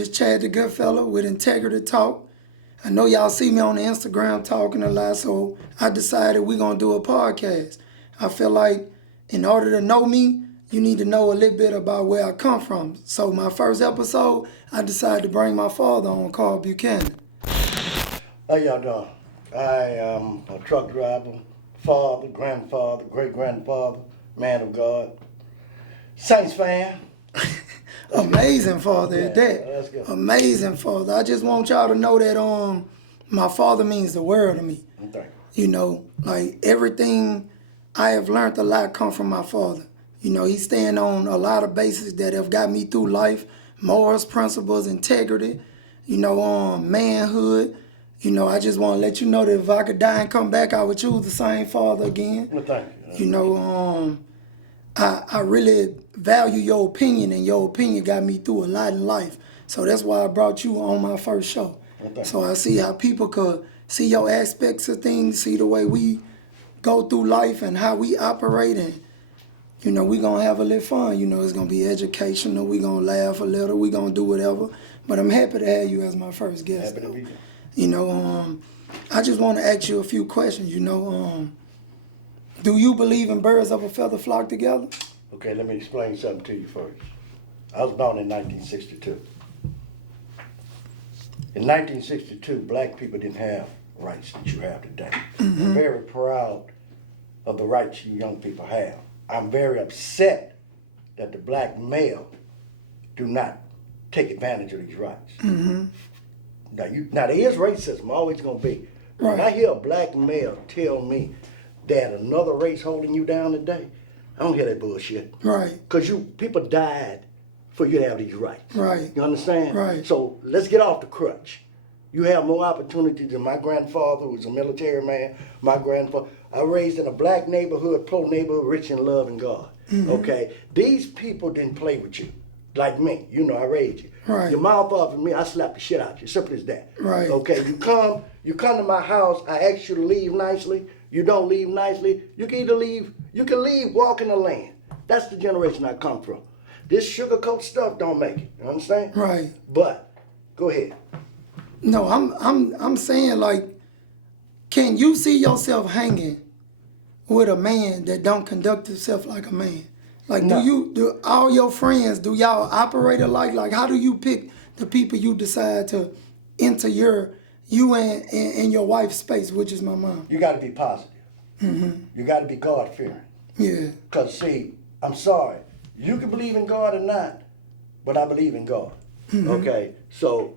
This Chad Tha GoodFella with Integrity Talk. I know y'all see me on the Instagram talking a lot, so I decided we're going to do a podcast. I feel like in order to know me, you need to know a little bit about where I come from. So my first episode, I decided to bring my father on, Carl Buchannan. How y'all doing? I am a truck driver, father, grandfather, great-grandfather, man of God, Saints fan. Amazing father Yeah, at that. that's good. Amazing father. I just want y'all to know that my father means the world to me. Thank You know, like everything I have learned a lot come from my father. You know, he stand on a lot of bases that have got me through life, morals, principles, integrity, manhood. You know, I just want to let you know that if I could die and come back, I would choose the same father again. Well, thank you. You know, I really value your opinion, and your opinion got me through a lot in life. So that's why I brought you on my first show. Well, So I see how people could see your aspects of things, see the way we go through life and how we operate, and we're going to have a little fun. It's going to be educational. We're going to laugh a little. We're going to do whatever. But I'm happy to have you as my first guest. Happy to be here. I just want to ask you a few questions. Do you believe in birds of a feather flock together? Okay, let me explain something to you first. I was born in 1962. In 1962, black people didn't have rights that you have today. Mm-hmm. I'm very proud of the rights you young people have. I'm very upset that the black male do not take advantage of these rights. Mm-hmm. Now there is racism, always gonna be. Right. When I hear a black male tell me that another race holding you down today, I don't hear that bullshit. Right. Because people died for you to have these rights. Right. You understand? Right. So let's get off the crutch. You have more opportunities than my grandfather, who was a military man. My grandfather, I raised in a black neighborhood, poor neighborhood, rich in love and God. Mm-hmm. Okay? These people didn't play with you. Like me. I raised you. Right. Your mouth off of me, I slap the shit out you. Simple as that. Right. Okay, you come to my house, I ask you to leave nicely. You don't leave nicely, you can leave, walk in the land. That's the generation I come from. This sugarcoat stuff don't make it. You understand? Right. But go ahead. No, I'm saying, like, can you see yourself hanging with a man that don't conduct himself like a man? Like, No. do all your friends, do y'all operate alike? Like, how do you pick the people you decide to enter you and your wife's space, which is my mom? You got to be positive. Mm-hmm. You got to be God-fearing. Yeah. Because, see, I'm sorry. You can believe in God or not, but I believe in God. Mm-hmm. Okay? So,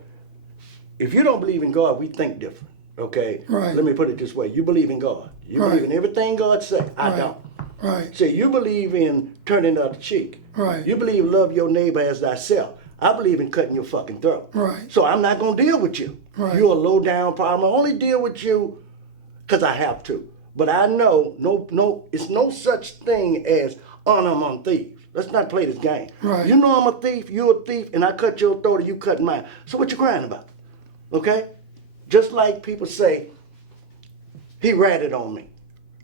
if you don't believe in God, we think different. Okay? Right. Let me put it this way. You believe in God. You Right. believe in everything God said. I Right. don't. Right. See, you believe in turning the other cheek. Right. You believe love your neighbor as thyself. I believe in cutting your fucking throat. Right. So I'm not going to deal with you. Right. You're a low down problem. I only deal with you because I have to. But I know, it's no such thing as honor among thieves. Let's not play this game. Right. You know I'm a thief, you're a thief, and I cut your throat and you cut mine. So what you crying about? Okay? Just like people say, he ratted on me.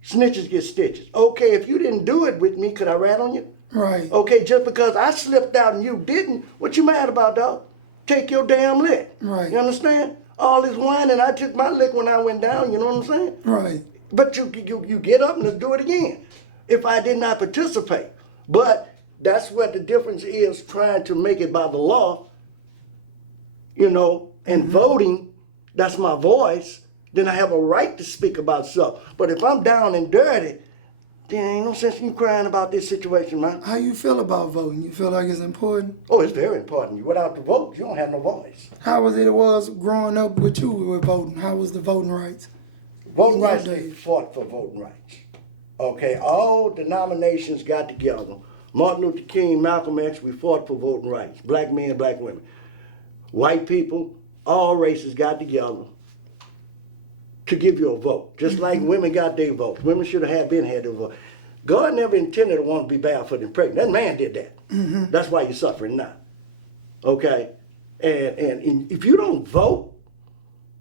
Snitches get stitches. Okay, if you didn't do it with me, could I rat on you? Right. Okay, just because I slipped out and you didn't, what you mad about, dog? Take your damn lick. Right. You understand? All this whining, I took my lick when I went down, you know what I'm saying? Right. But you get up and let's do it again. If I did not participate. But that's what the difference is, trying to make it by the law, and voting, that's my voice, then I have a right to speak about stuff. But if I'm down and dirty, there ain't no sense in you crying about this situation, man. How you feel about voting? You feel like it's important? Oh, it's very important. Without the vote, you don't have no voice. How was it growing up with you with voting? How was the voting rights? Voting rights, they fought for voting rights. Okay, all denominations got together. Martin Luther King, Malcolm X, we fought for voting rights. Black men, black women. White people, all races got together to give you a vote. Just like women got their vote. Women should have had their vote. God never intended to want to be barefoot and pregnant. That man did that. Mm-hmm. That's why you're suffering now. Okay? And if you don't vote,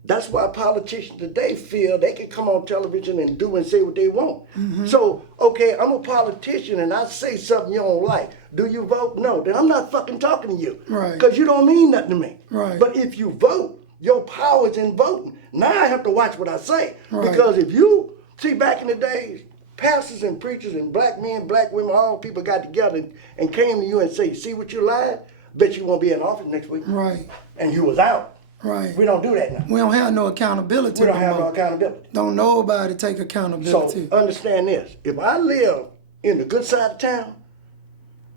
That's why politicians today feel they can come on television and do and say what they want. So, okay, I'm a politician and I say something you don't like. Do you vote? No. Then I'm not fucking talking to you. Right. Because you don't mean nothing to me. Right. But if you vote, your power is in voting. Now I have to watch what I say. Right. Because if you, see, back in the days, pastors and preachers and black men, black women, all people got together and came to you and say, see what you lied? Bet you won't be in office next week. Right. And you was out. Right. We don't do that now. We don't have no accountability. We don't have no accountability. Don't nobody take accountability. So understand this. If I live in the good side of town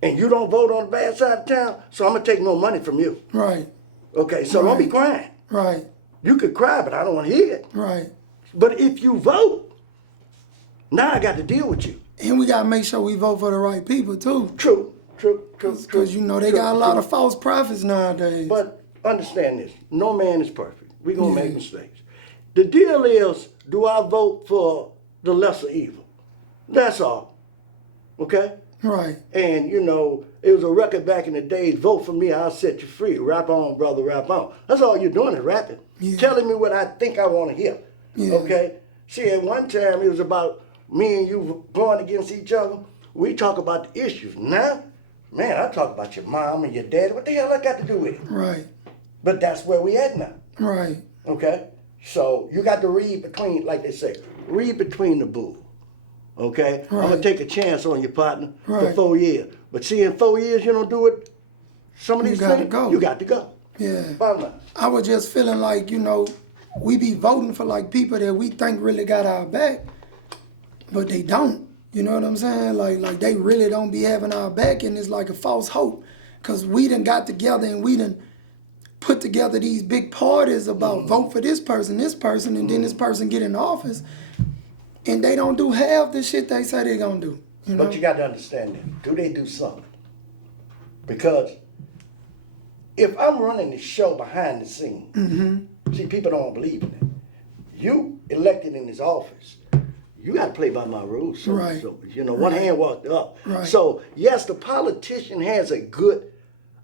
and you don't vote on the bad side of town, so I'm going to take no money from you. Right. Okay, so don't be crying. Right. You could cry, but I don't want to hear it. Right. But if you vote, now I got to deal with you. And we got to make sure we vote for the right people, too. True. Because, you know, they got a lot of false prophets nowadays. But understand this. No man is perfect. We're going to make mistakes. The deal is, do I vote for the lesser evil? That's all. Okay? Right. And, you know, it was a record back in the days, vote for me, I'll set you free. Rap on, brother, rap on. That's all you're doing is rapping. Yeah. Telling me what I think I want to hear. Yeah. Okay? See, at one time, it was about me and you going against each other. We talk about the issues. Now, man, I talk about your mom and your dad. What the hell I got to do with it? Right. But that's where we at now. Right. Okay? So you got to read between, like they say, read between the bull. Okay? Right. I'm going to take a chance on your partner for Right. 4 years. But see, in 4 years, you don't do it. Some of these You gotta things, go. you got to go. Yeah. Bottom line. I was just feeling like, you know, we be voting for like people that we think really got our back, but they don't. You know what I'm saying? Like they really don't be having our back, and it's like a false hope. Because we done got together and we done put together these big parties about vote for this person, and then this person get in office, and they don't do half the shit they say they gonna do. You know? But you got to understand that. Do they do something? Because if I'm running the show behind the scenes, see, people don't believe in it. You elected in this office. You got to play by my rules. So, Right. so, you know, one hand walked up. Right. So, yes, the politician has a good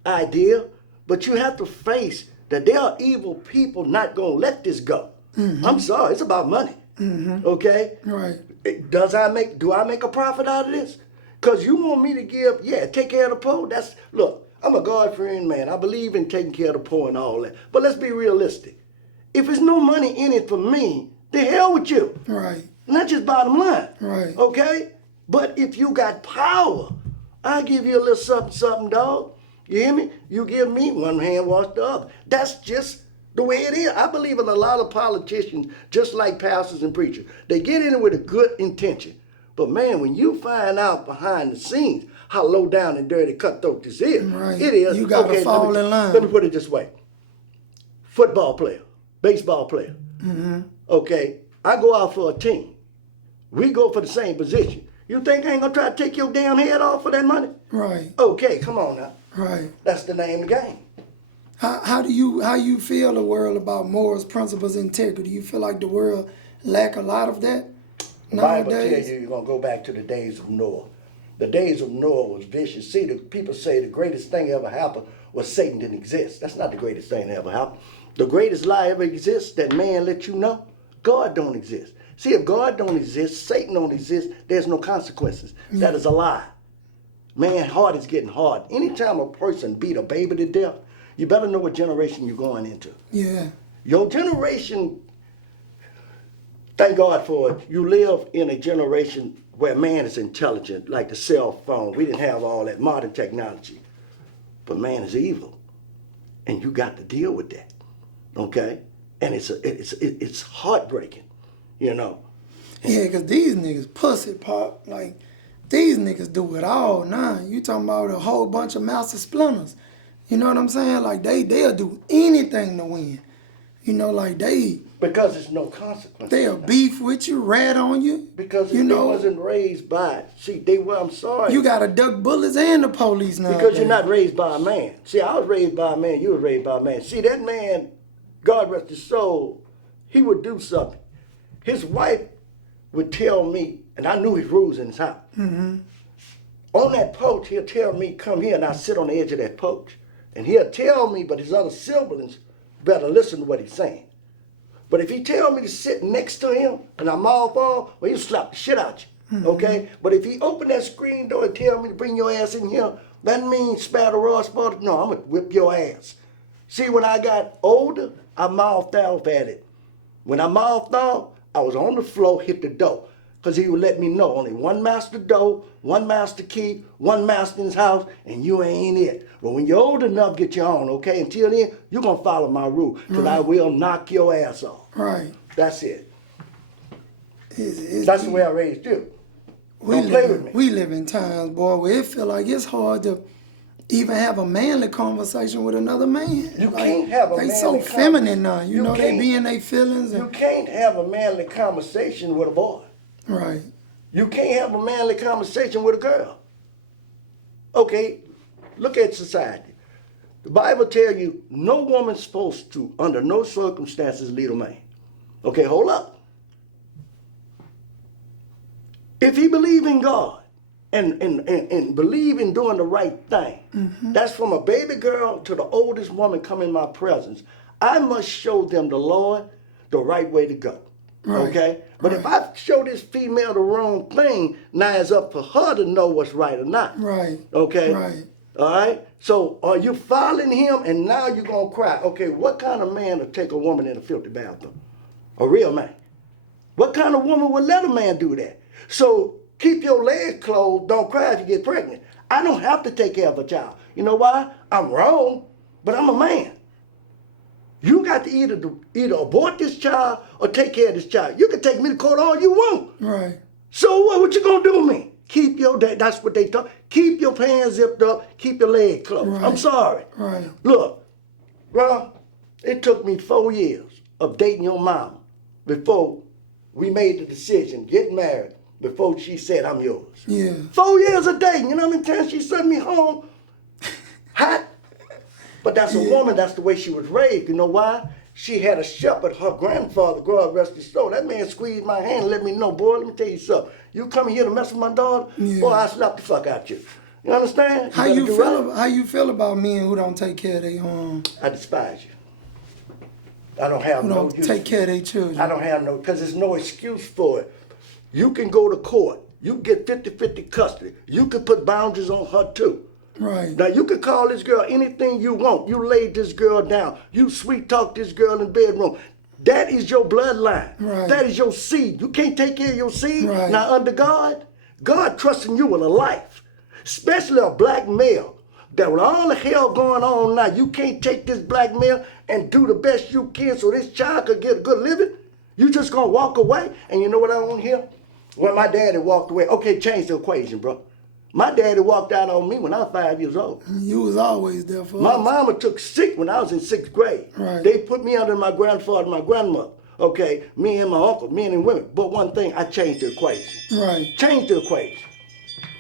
idea, but you have to face that there are evil people not going to let this go. I'm sorry. It's about money. Okay? Right. Do I make a profit out of this? Because you want me to take care of the poor. Look, I'm a God-fearing man. I believe in taking care of the poor and all that. But let's be realistic. If there's no money in it for me, the hell with you. Right. Not just bottom line. Right. Okay? But if you got power, I'll give you a little something, dog. You hear me? You give me, one hand wash the other. That's just the way it is. I believe in a lot of politicians, just like pastors and preachers. They get in it with a good intention. But man, when you find out behind the scenes how low down and dirty cutthroat this is, Right. it is. You gotta fall in line. Let me put it this way. Football player, baseball player. Okay, I go out for a team. We go for the same position. You think I ain't gonna try to take your damn head off for that money? Right. Okay, come on now. Right. That's the name of the game. How do you feel the world about morals, principles, integrity? You feel like the world lack a lot of that The Bible nowadays? tells you you're gonna go back to the days of Noah. The days of Noah was vicious. See, the people say the greatest thing ever happened was Satan didn't exist. That's not the greatest thing that ever happened. The greatest lie ever exists that man let you know, God don't exist. See, if God don't exist, Satan don't exist, there's no consequences. That is a lie. Man's heart is getting hard. Anytime a person beat a baby to death, you better know what generation you're going into. Yeah. Your generation, thank God for it, you live in a generation where man is intelligent, like the cell phone. We didn't have all that modern technology. But man is evil. And you got to deal with that. Okay? And it's heartbreaking, you know. Yeah, because these niggas pussy pop. Like, these niggas do it all now. You talking about a whole bunch of master splinters. You know what I'm saying? Like, they'll do anything to win. You know, like, Because there's no consequence. they'll beef with you, rat on you. Because you they know, wasn't raised by it. See, they were, I'm sorry. you got to duck bullets and the police now. Because you're not raised by a man. See, I was raised by a man, you were raised by a man. See, that man, God rest his soul, he would do something. His wife would tell me, and I knew his rules in his house. On that porch, he'll tell me, come here, and I sit on the edge of that porch. And he'll tell me, but his other siblings better listen to what he's saying. But if he tell me to sit next to him and I mouth off, well, he'll slap the shit out you. Okay? But if he open that screen door and tell me to bring your ass in here, that means spatter raw spot. No, I'm gonna whip your ass. See, when I got older, I mouthed off at it. When I mouthed off, I was on the floor, hit the door. Because he would let me know only one master door, one master key, one master in his house, and you ain't it. But when you're old enough, get your own, okay? Until then, you're going to follow my rule, because I will knock your ass off. Right. That's it. It's That's the way I raised you. Don't play with me. We live in times, boy, where it feel like it's hard to even have a manly conversation with another man. You can't have a they manly so feminine now. You know, they can't- be in their feelings. You can't have a manly conversation with a boy. Right. You can't have a manly conversation with a girl. Okay, look at society. The Bible tells you no woman's supposed to, under no circumstances, lead a man. Okay, hold up. If he believe in God and believe in doing the right thing, that's from a baby girl to the oldest woman come in my presence. I must show them the Lord the right way to go. Right. Okay? But if I show this female the wrong thing, now it's up for her to know what's right or not. Right. Okay? Right. All right? So are you following him and now you're going to cry? Okay, what kind of man will take a woman in a filthy bathroom? A real man. What kind of woman would let a man do that? So keep your legs closed. Don't cry if you get pregnant. I don't have to take care of a child. You know why? I'm wrong, but I'm a man. You got to either abort this child or take care of this child. You can take me to court all you want. Right. So what you gonna do with me? Keep your, that's what they talk. Keep your pants zipped up, keep your leg closed. Right. I'm sorry. Right. Look, bro, it took me 4 years of dating your mama before we made the decision, get married, before she said, I'm yours. Yeah. 4 years of dating, you know how many times she sent me home hot? But that's a woman, that's the way she was raised. You know why? She had a shepherd, her grandfather, God rest his soul. That man squeezed my hand and let me know, boy, let me tell you something. You come here to mess with my daughter, boy, I slap the fuck out you. You understand? How you feel about men who don't take care of their I despise you. I don't have who no don't use take for care of you. their children? I don't have no, because there's no excuse for it. You can go to court. You get 50-50 custody. You can put boundaries on her too. Right. Now you can call this girl anything you want. You laid this girl down. You sweet talk this girl in the bedroom. That is your bloodline. Right. That is your seed. You can't take care of your seed. Right. Now under God trusting you with a life, especially a black male. That with all the hell going on now, you can't take this black male and do the best you can so this child could get a good living. You just gonna walk away. And you know what I want to hear? When my daddy walked away, okay, change the equation, bro. My daddy walked out on me when I was 5 years old. You was always there for My us. mama took sick when I was in 6th grade. Right. They put me under my grandfather and my grandmother. Okay, me and my uncle, men and women. But one thing, I changed the equation. Right. Change the equation.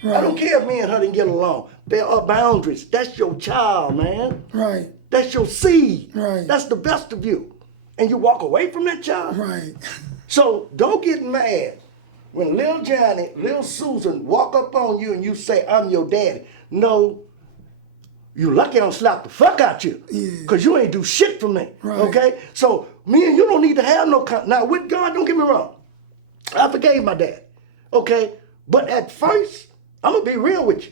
Right. I don't care if me and her didn't get along. There are boundaries. That's your child, man. Right. That's your seed. Right. That's the best of you. And you walk away from that child. Right. So don't get mad when Lil Johnny, Lil Susan walk up on you and you say, I'm your daddy. No, you lucky I don't slap the fuck out you. Yeah. Because you ain't do shit for me. Right. Okay? So me and you don't need to have no... Now with God, don't get me wrong. I forgave my dad. Okay? But at first, I'm going to be real with you.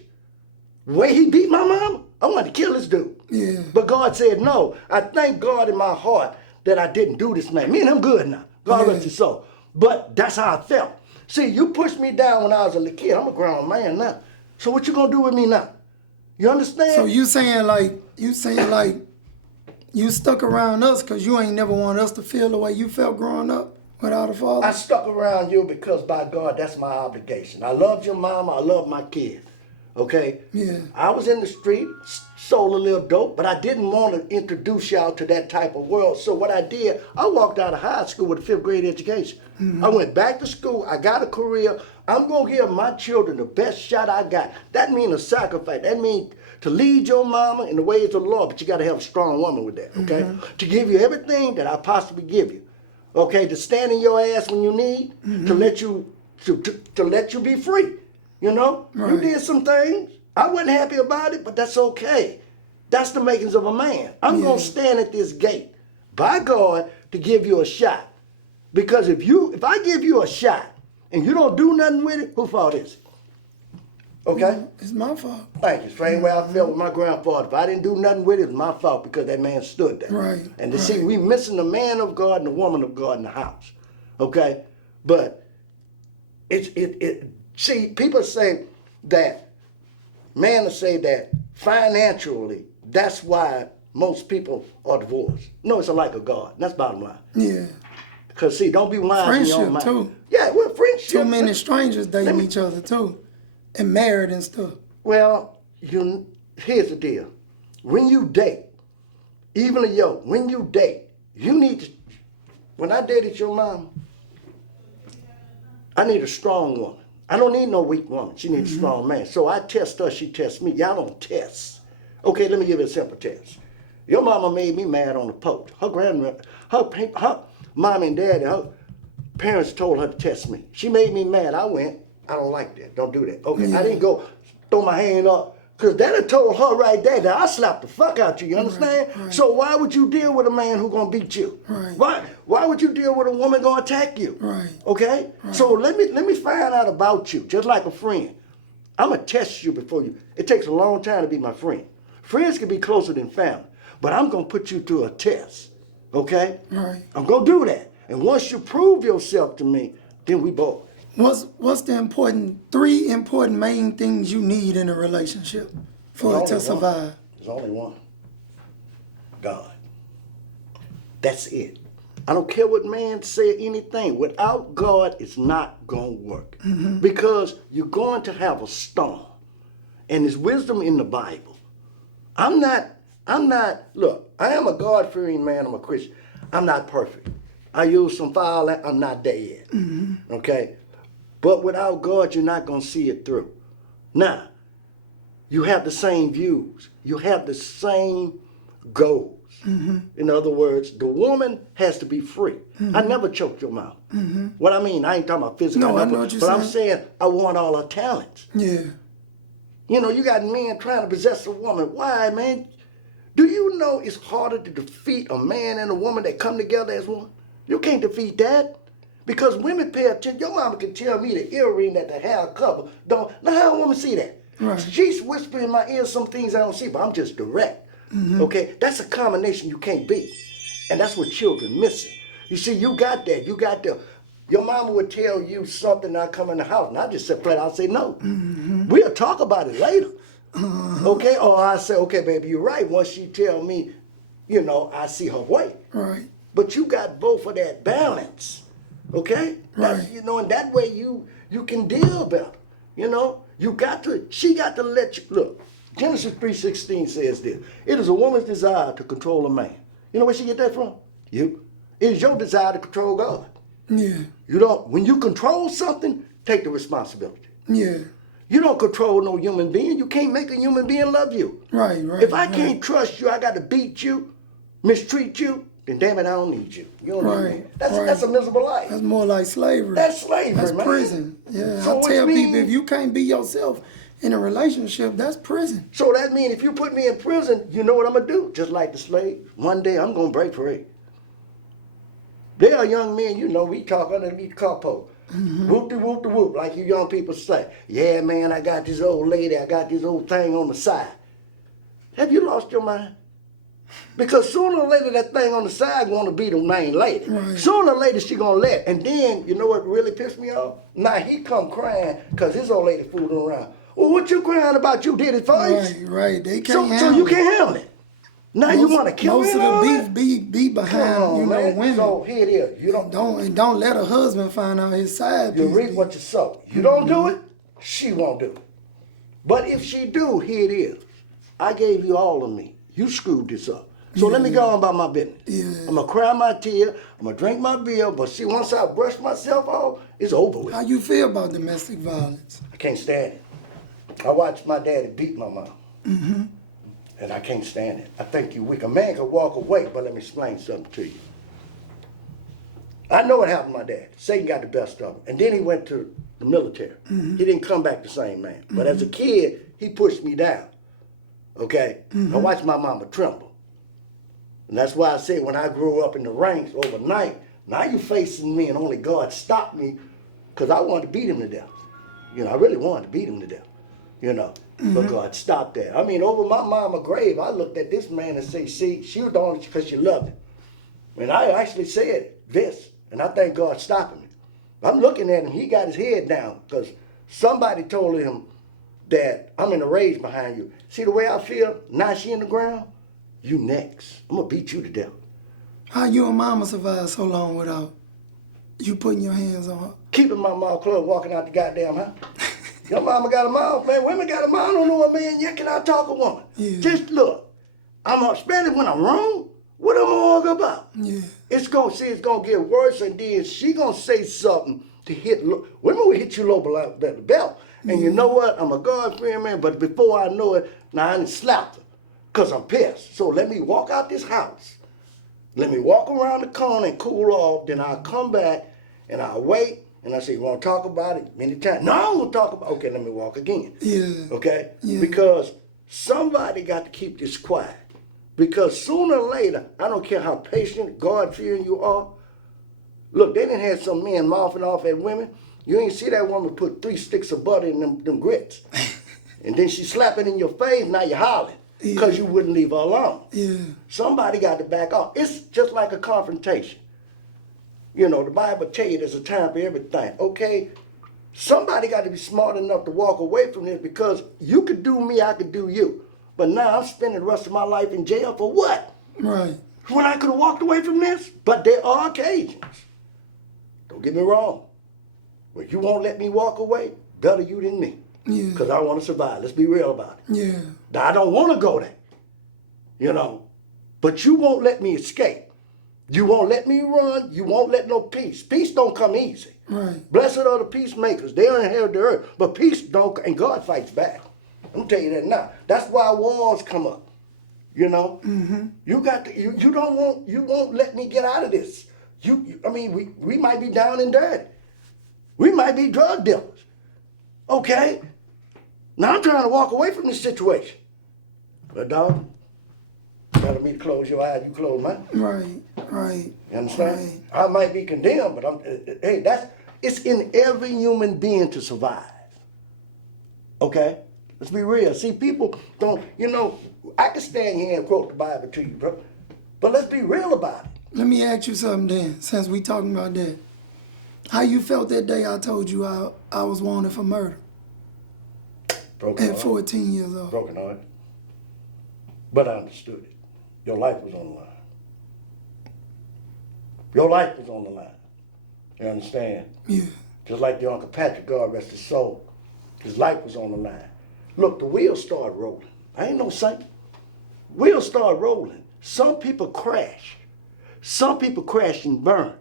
The way he beat my mama, I wanted to kill this dude. Yeah. But God said no. I thank God in my heart that I didn't do this, man. Me and him good now. God rest his soul. But that's how I felt. See, you pushed me down when I was a little kid. I'm a grown man now. So what you gonna do with me now? You understand? So you saying like you stuck around us because you ain't never want us to feel the way you felt growing up without a father? I stuck around you because by God, that's my obligation. I loved your mama. I love my kids. Okay? Yeah. I was in the street, sold a little dope, but I didn't want to introduce y'all to that type of world. So what I did, I walked out of high school with a 5th grade education. I went back to school. I got a career. I'm going to give my children the best shot I got. That means a sacrifice. That means to lead your mama in the ways of the Lord, but you got to have a strong woman with that, okay? To give you everything that I possibly give you, okay? To stand in your ass when you need, to let you to let you be free. You know, you did some things. I wasn't happy about it, but that's okay. That's the makings of a man. I'm going to stand at this gate, by God, to give you a shot. Because if I give you a shot and you don't do nothing with it, whose fault is it? Okay? It's my fault. Thank you. Same way I felt with my grandfather. If I didn't do nothing with it, it's my fault because that man stood there. Right. And to see, we missing the man of God and the woman of God in the house. Okay? But see, people say that, man will say that financially, that's why most people are divorced. No, it's a lack of God. That's bottom line. Yeah. Because see, don't be wise in your own mind. Friendship too. Yeah, well, friendship. Too many strangers dating each other too. And married and stuff. Well, here's the deal. When you date, when you date, you need to, when I dated your mom, I need a strong woman. I don't need no weak woman. She needs a strong man. So I test her, she tests me. Y'all don't test. Okay, let me give you a simple test. Your mama made me mad on the porch. Her mom and daddy, her parents told her to test me. She made me mad. I went, I don't like that. Don't do that. Okay, I didn't go throw my hand up. Because that had told her right there that I slapped the fuck out you understand? Right. So why would you deal with a man who gonna beat you? Right. Why would you deal with a woman gonna attack you? Right. Okay? Right. So let me find out about you, just like a friend. I'm gonna test you before you. It takes a long time to be my friend. Friends can be closer than family, but I'm gonna put you through a test. Okay? Right. I'm gonna do that. And once you prove yourself to me, then we both. What's the three important main things you need in a relationship for it to survive? There's only one. God. That's it. I don't care what man say anything. Without God, it's not going to work. Because you're going to have a storm. And there's wisdom in the Bible. Look, I am a God-fearing man. I'm a Christian. I'm not perfect. I use some foul. I'm not there yet. Okay? But without God, you're not going to see it through. Now, you have the same views. You have the same goals. In other words, the woman has to be free. I never choked your mouth. What I mean, I ain't talking about physical. No, I know what you're saying. I'm saying I want all her talents. Yeah. You know, you got men trying to possess a woman. Why, man? Do you know it's harder to defeat a man and a woman that come together as one? You can't defeat that. Because women pay attention. Your mama can tell me the earring that the hair cover. Now how a woman see that? Right. She's whispering in my ear some things I don't see, but I'm just direct. Okay? That's a combination you can't beat. And that's what children missing. You see, you got that. You got the. Your mama would tell you something and I come in the house and I just sit flat out and say no. We'll talk about it later. Okay? Or I say, okay, baby, you're right. Once she tell me, you know, I see her way. Right. But you got both of that balance. Okay? Right. You know, and that way you can deal better. You know? She got to let you, look, Genesis 3:16 says this. It is a woman's desire to control a man. You know where she get that from? You. It is your desire to control God. Yeah. When you control something, take the responsibility. Yeah. You don't control no human being. You can't make a human being love you. Right. If I can't trust you, I got to beat you, mistreat you, then damn it, I don't need you. You don't need me. That's a miserable life. That's more like slavery. That's slavery, That's man. prison. Yeah. So I tell people, if you can't be yourself in a relationship, that's prison. So that means if you put me in prison, you know what I'm going to do? Just like the slave. One day I'm going to break free. There are young men, you know, we talk underneath the carport. Whoop-de-whoop-de-whoop, like you young people say. Yeah, man, I got this old lady, I got this old thing on the side. Have you lost your mind? Because sooner or later that thing on the side want to be the main lady. Right. Sooner or later she going to let. And then, you know what really pissed me off? Now he come crying because his old lady fooling around. Well, what you crying about? You did it first. Right. They can't handle So you can't handle it. Now you want to kill me. Most of the beef be behind, women. So here it is. You don't let a husband find out his side. You reap what you sow. You don't do it, she won't do it. But if she do, here it is. I gave you all of me. You screwed this up. So let me go on about my business. Yeah. I'm gonna cry my tear. I'm gonna drink my beer. But see, once I brush myself off, it's over with. How you feel about domestic violence? I can't stand it. I watched my daddy beat my mom. And I can't stand it. I think you weak. A man can walk away, but let me explain something to you. I know what happened to my dad. Satan got the best of him. And then he went to the military. He didn't come back the same man. But as a kid, he pushed me down. Okay? I watched my mama tremble. And that's why I say when I grew up in the ranks overnight, now you facing me and only God stopped me because I wanted to beat him to death. You know, I really wanted to beat him to death. You know, but God stopped that. I mean, over my mama's grave, I looked at this man and say, see, she was doing it because she loved him. And I actually said this, and I thank God stopping me. I'm looking at him, he got his head down because somebody told him that I'm in a rage behind you. See the way I feel? Now she in the ground, you next. I'm going to beat you to death. How you and mama survived so long without you putting your hands on her? Keeping my mouth closed, walking out the goddamn house. Your mama got a mouth, man. Women got a mouth. I don't know a man yet can I talk a woman. Yeah. Just look. I'm especially when I'm wrong. What am I argue about? Yeah. It's gonna get worse, and then she gonna say something to hit. Women will hit you low below the belt. And you know what? I'm a God-fearing man, but before I know it, now I done slapped her because I'm pissed. So let me walk out this house. Let me walk around the corner and cool off. Then I'll come back and I'll wait. And I say, you want to talk about it? Many times. No, I don't want to talk about it. Okay, let me walk again. Yeah. Okay? Yeah. Because somebody got to keep this quiet. Because sooner or later, I don't care how patient, God-fearing you are. Look, they done had some men mouthing off at women. You ain't see that woman put 3 sticks of butter in them grits. And then she slap it in your face, now you're hollering. Because you wouldn't leave her alone. Yeah. Somebody got to back off. It's just like a confrontation. You know, the Bible tell you there's a time for everything. Okay, somebody got to be smart enough to walk away from this because you could do me, I could do you. But now I'm spending the rest of my life in jail for what? Right. When I could have walked away from this? But there are occasions. Don't get me wrong. When you won't let me walk away, better you than me. Yeah. Because I want to survive. Let's be real about it. Yeah. Now, I don't want to go there. You know. But you won't let me escape. You won't let me run. You won't let no peace. Peace don't come easy. Right. Blessed are the peacemakers. They don't inherit the earth. But peace don't, and God fights back. I'm going to tell you that now. That's why wars come up. You know? Mm-hmm. You got to, you won't let me get out of this. I mean, we might be down and dirty. We might be drug dealers. Okay? Now I'm trying to walk away from this situation. But dog, better me to close your eyes, you close mine. Right. Right. You understand? Right. I might be condemned, but it's in every human being to survive. Okay? Let's be real. See, people don't, I can stand here and quote the Bible to you, bro. But let's be real about it. Let me ask you something then, since we talking about that. How you felt that day I told you I was wanted for murder? Broken At heart. 14 years old. Broken heart. But I understood it. Your life was on the line. Your life was on the line. You understand? Yeah. Just like your Uncle Patrick, God rest his soul. His life was on the line. Look, the wheels started rolling. I ain't no saint. Wheels started rolling. Some people crash. Some people crash and burn.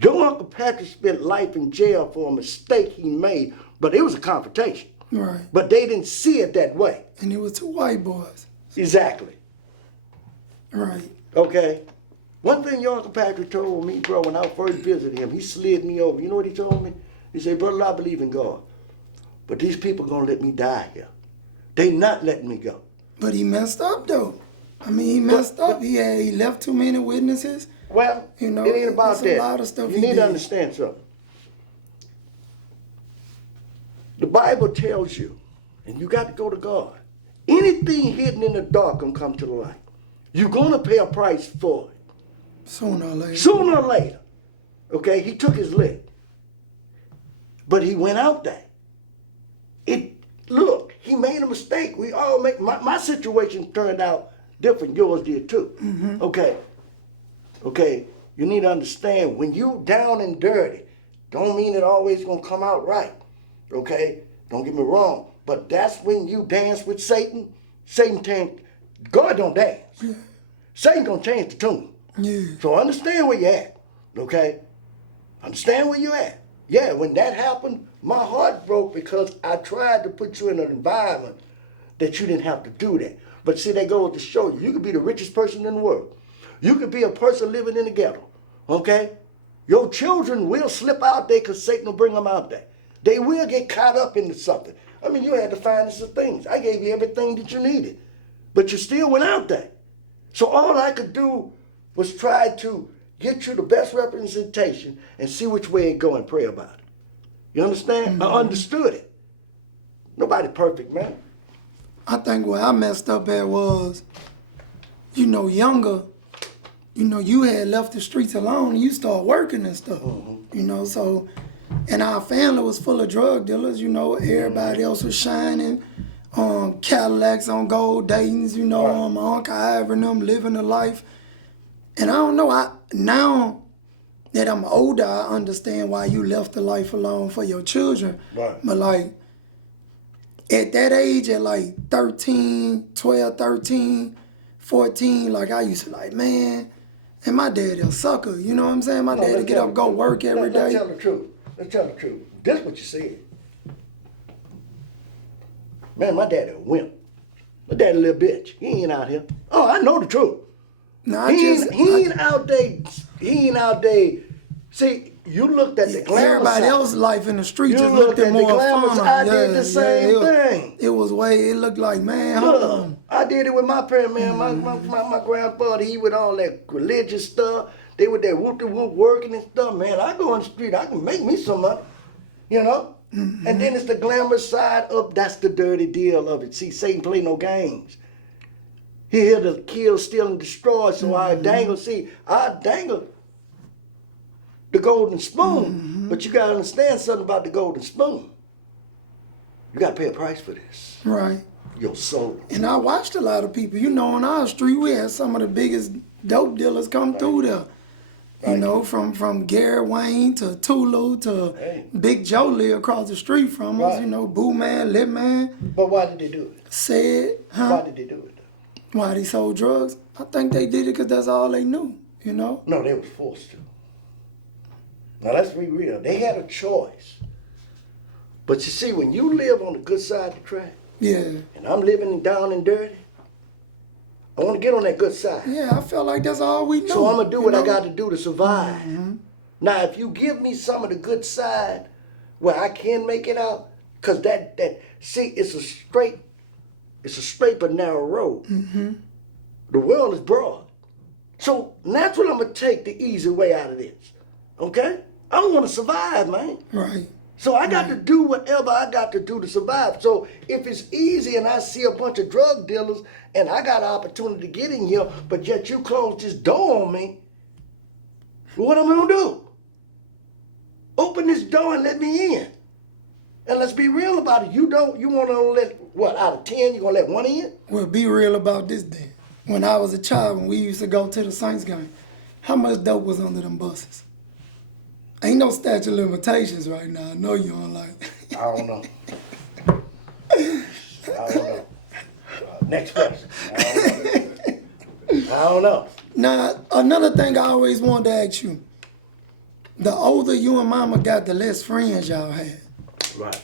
Your Uncle Patrick spent life in jail for a mistake he made, but it was a confrontation. Right. But they didn't see it that way. And it was 2 white boys. Exactly. Right. Okay? One thing your Uncle Patrick told me, bro, when I first visited him, he slid me over. You know what he told me? He said, brother, I believe in God. But these people going to let me die here. They not letting me go. But he messed up, though. I mean, he messed up. He left too many witnesses. Well, it ain't about that. A lot of stuff you need to understand something. The Bible tells you, and you got to go to God, anything hidden in the dark can come to the light. You're going to pay a price for it. Sooner or later. Sooner or later. Okay, he took his lick. But he went out there. Look, he made a mistake. We all make, my situation turned out different. Yours did too. Mm-hmm. Okay, you need to understand, when you down and dirty, don't mean it always gonna come out right. Okay, don't get me wrong. But that's when you dance with Satan. God don't dance. Yeah. Satan gonna change the tune. Yeah. So understand where you're at. Okay, understand where you're at. Yeah, when that happened, my heart broke because I tried to put you in an environment that you didn't have to do that. But see, they go to show you, you could be the richest person in the world. You could be a person living in the ghetto, okay? Your children will slip out there because Satan will bring them out there. They will get caught up into something. I mean, you had to find some things. I gave you everything that you needed, but you still went out there. So all I could do was try to get you the best representation and see which way it go and pray about it. You understand? I understood it. Nobody perfect, man. I think where I messed up at was, younger, you had left the streets alone and you started working and stuff. So, and our family was full of drug dealers, everybody else was shining. Cadillacs on gold datings, my Uncle Ivor and them living a life. And I don't know, now that I'm older, I understand why you left the life alone for your children. Right. But like, at that age, at like 13, 12, 13, 14, like I used to like, man, and my dad a sucker, you know what I'm saying? My dad would get up, go work every day. Let's tell the truth. Let's tell the truth. This is what you said. Man, my daddy a wimp. My daddy a little bitch. He ain't out here. Oh, I know the truth. No, He ain't out there. See, you looked at the glamour everybody side. else's life in the street You just looked looked at at more the glamour fun. side. I did the same thing. It looked like, man, hold Look, on. I did it with my parents, man. My grandfather, he with all that religious stuff. They with that whoop-de-whoop working and stuff, man. I go on the street, I can make me some money, And then it's the glamorous side of, that's the dirty deal of it. See, Satan play no games. He here to kill, steal, and destroy, so I dangle the golden spoon. But you gotta understand something about the golden spoon. You gotta pay a price for this. Right. Your soul. And I watched a lot of people, on our street, we had some of the biggest dope dealers come through there. From Gary Wayne to Tulu to Big Joe Lee across the street from us, Boo Man, Lit Man. But why did they do it? Said, Why did they do it? Why they sold drugs? I think they did it because that's all they knew, No, they was forced to. Now let's be real. They had a choice. But you see, when you live on the good side of the track, Yeah. and I'm living down and dirty, I want to get on that good side. Yeah, I felt like that's all we knew. So I'm going to do what I got to do to survive. Now, if you give me some of the good side where I can make it out, because see, it's a straight but narrow road. The world is broad. So naturally, I'm going to take the easy way out of this. Okay? I want to survive, man. Right. So I got to do whatever I got to do to survive. So if it's easy and I see a bunch of drug dealers and I got an opportunity to get in here, but yet you close this door on me, what am I going to do? Open this door and let me in. And let's be real about it. You want to let, out of 10, you going to let one in? Well, be real about this then. When I was a child, when we used to go to the Saints game, how much dope was under them buses? Ain't no statute of limitations right now. I know you don't like. I don't know. Next question. I don't know. Now, another thing I always wanted to ask you. The older you and mama got, the less friends y'all had. Right.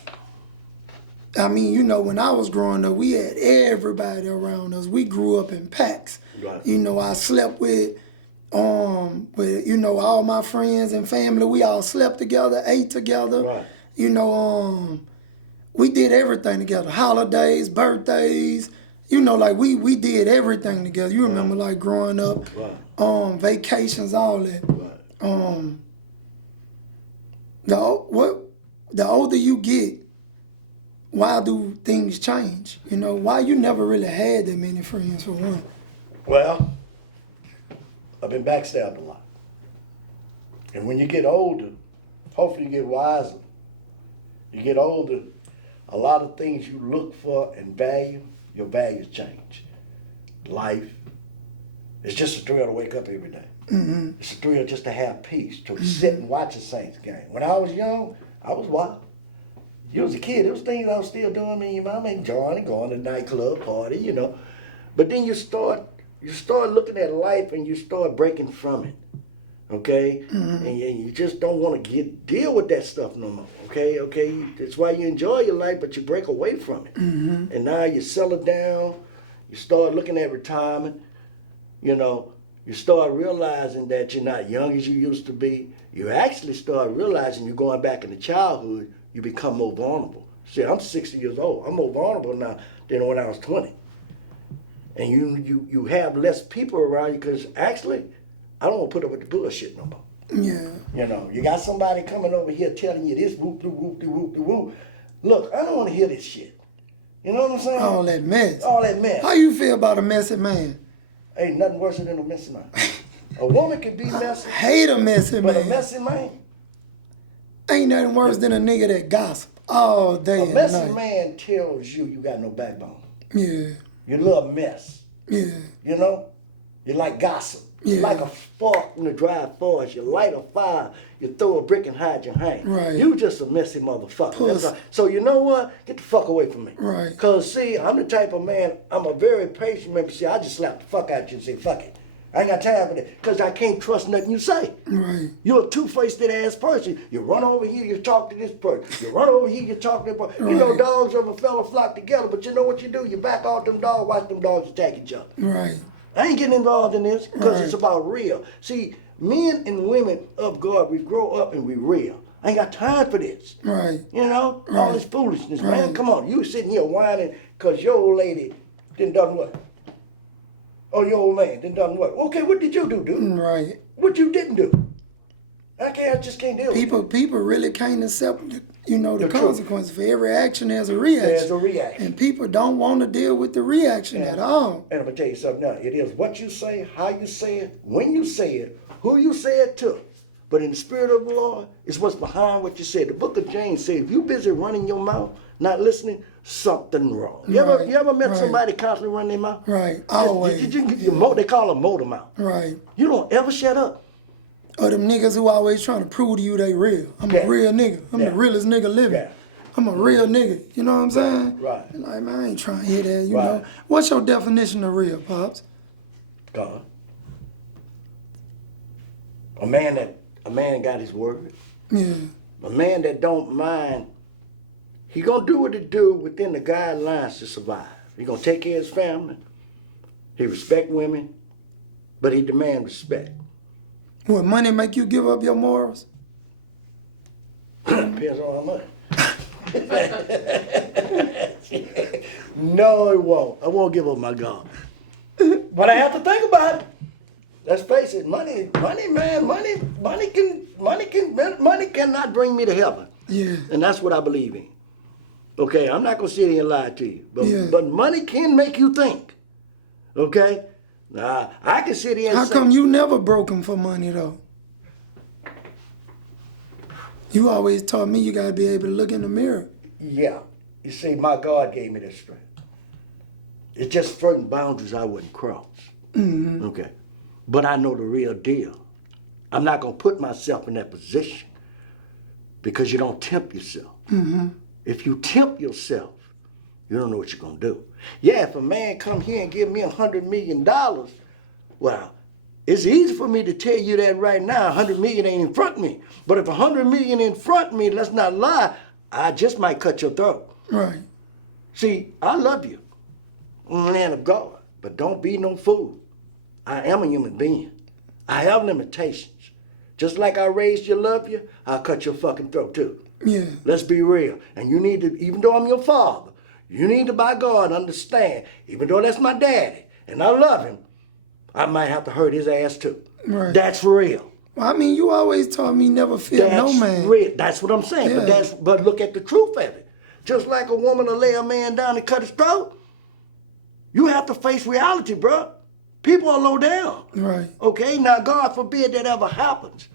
I mean, when I was growing up, we had everybody around us. We grew up in packs. Right. I slept with all my friends and family. We all slept together, ate together. Right. We did everything together. Holidays, birthdays. We did everything together. You remember like growing up, vacations, all that. Right. The older you get, why do things change? Why you never really had that many friends for one? Well, I've been backstabbed a lot. And when you get older, hopefully you get wiser. You get older, a lot of things you look for and value, your values change. Life, it's just a thrill to wake up every day. It's a thrill just to have peace, to sit and watch a Saints game. When I was young, I was wild. You was a kid, there was things I was still doing. I mean, your mama ain't going to the nightclub party, But then you start looking at life and you start breaking from it, okay? And you just don't want to deal with that stuff no more, okay? That's why you enjoy your life, but you break away from it. And now you settle down, you start looking at retirement, you start realizing that you're not young as you used to be. You actually start realizing you're going back into childhood, you become more vulnerable. See, I'm 60 years old. I'm more vulnerable now than when I was 20. and you have less people around you, because actually, I don't want to put up with the bullshit no more. Yeah. You know, you got somebody coming over here telling you this whoop-de-whoop-de-whoop-de-whoop. Look, I don't want to hear this shit. You know what I'm saying? All that mess. All that mess. How you feel about a messy man? Ain't nothing worse than a messy man. A woman can be messy. I hate a messy but man. a messy man. Ain't nothing worse than a nigga that gossip all day A and messy night. man tells you got no backbone. Yeah. You love mess. Yeah. You know? You like gossip. Yeah. You like a spark in the dry forest. You light a fire. You throw a brick and hide your hand. Right. You just a messy motherfucker. That's Puss. all. So you know what? Get the fuck away from me. Right. Because, see, I'm the type of man, I'm a very patient man. See, I just slap the fuck out you and say, fuck it. I ain't got time for that. Because I can't trust nothing you say. Right. You're a two-faced ass person. You run over here, you talk to this person. You run over here, you talk to that person. You know, Right. dogs of a fella flock together, but you know what you do? You back off them dogs, watch them dogs attack each other. Right. I ain't getting involved in this because Right. it's about real. See, men and women of God, we grow up and we real. I ain't got time for this. Right. You know? All Right. this foolishness, Right. man. Come on. You sitting here whining because your old lady done what? Or your old man done what? Okay, what did you do, dude? Right. What you didn't do? I just can't deal with it. People really can't accept the The truth. consequences. For every action there's a reaction. There's a reaction. And people don't want to deal with the reaction at all. And I'm going to tell you something now. It is what you say, how you say it, when you say it, who you say it to. But in the spirit of the Lord, it's what's behind what you said. The book of James says, if you busy running your mouth, not listening, something wrong. You ever met Right. somebody constantly running their mouth? Right. Always. They call them motor mouth. Right. You don't ever shut up. Or them niggas who always trying to prove to you they real. I'm Yeah. a real nigga. I'm Yeah. the realest nigga living. Yeah. I'm a real nigga. You know what I'm saying? Right. And like, man, I ain't trying to hear that, you Right. know. What's your definition of real, Pops? God. A man got his word. Yeah. A man that don't mind, he gonna do what he do within the guidelines to survive. He gonna take care of his family. He respect women, but he demand respect. What, money make you give up your morals? Depends on how much. No, it won't. I won't give up my God. But I have to think about it. Let's face it, money cannot bring me to heaven. Yeah. And that's what I believe in. Okay, I'm not gonna sit here and lie to you. But Yeah. but money can make you think. Okay? Now I can sit here and How say, come you never broke him for money, though? You always taught me you got to be able to look in the mirror. yeah. You see, my God gave me that strength. It's just certain boundaries I wouldn't cross. Mm-hmm. Okay. But I know the real deal. I'm not gonna put myself in that position because you don't tempt yourself. Mm-hmm. If you tempt yourself, you don't know what you're gonna do. Yeah, if a man come here and give me $100 million, well, it's easy for me to tell you that right now. 100 million ain't in front of me. But if 100 million in front of me, let's not lie, I just might cut your throat. Right. See, I love you, man of God, but don't be no fool. I am a human being. I have limitations. Just like I raised you, love you, I'll cut your fucking throat too. Yeah. Let's be real. And you need to, even though I'm your father, you need to, by God, understand, even though that's my daddy, and I love him, I might have to hurt his ass too. Right. That's real. Well, I mean, you always taught me never fear no That's man. real. That's what I'm saying. Yeah. But look at the truth of it. Just like a woman will lay a man down and cut his throat, you have to face reality, bro. People are low down. Right. Okay, now God forbid that ever happens.